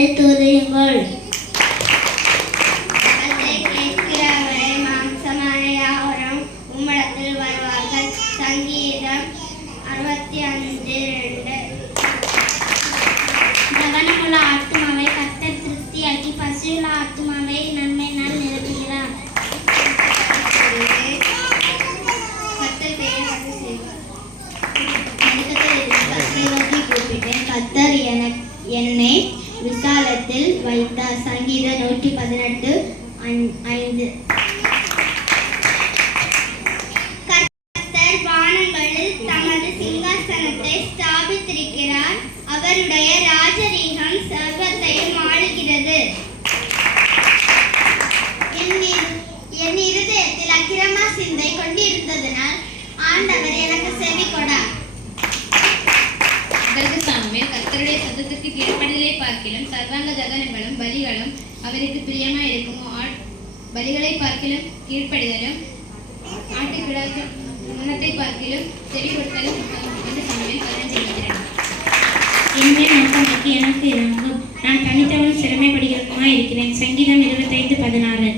என்று துதியுங்கள். கேட்கிறவரை மாம்சமான யாவரும் உம்மிடத்தில் வருவார்கள். சங்கீதம் 65:2. கவனமுள்ள ஆத்துமாவை கர்த்தர் திருப்தியாக்கி பசியுள்ள ஆத்துமாவை நன்மையினால் நிரப்புகிறார். கர்த்தர் என்னை விசாலத்தில் வைத்தார். சங்கீதம் 118:5. கர்த்தர் வானங்களில் தமது சிங்காசனத்தை ஸ்தாபித்திருக்கிறார். அவருடைய ராஜரீகம் சர்வத்தையும் ஆளுகிறது. என் இருதயத்தில் அக்கிரம சிந்தை கொண்டிருந்ததனால் ஆண்டவர் எனக்கு செவி கொடார். கர்த்தருடைய சத்தத்திற்கு கீழ்ப்படிதலை பார்க்கிலும் சர்வாங்க தகனங்களும் பலிகளும் அவருக்கு பிரியமா இருக்குமோ. பலிகளை பார்க்கிலும் கீழ்ப்படிதலும் ஆட்டுக்கிடாக்கு மனத்தை பார்க்கிலும் செவி கொடுத்தலும் என்று சாமுவேல் 15:2. என்னை நோக்கமாக்கி எனக்கு இறங்கும். நான் தனித்தவன் சிறுமைப்படுகிறதுமாய் இருக்கிறேன். சங்கீதம் 25:16.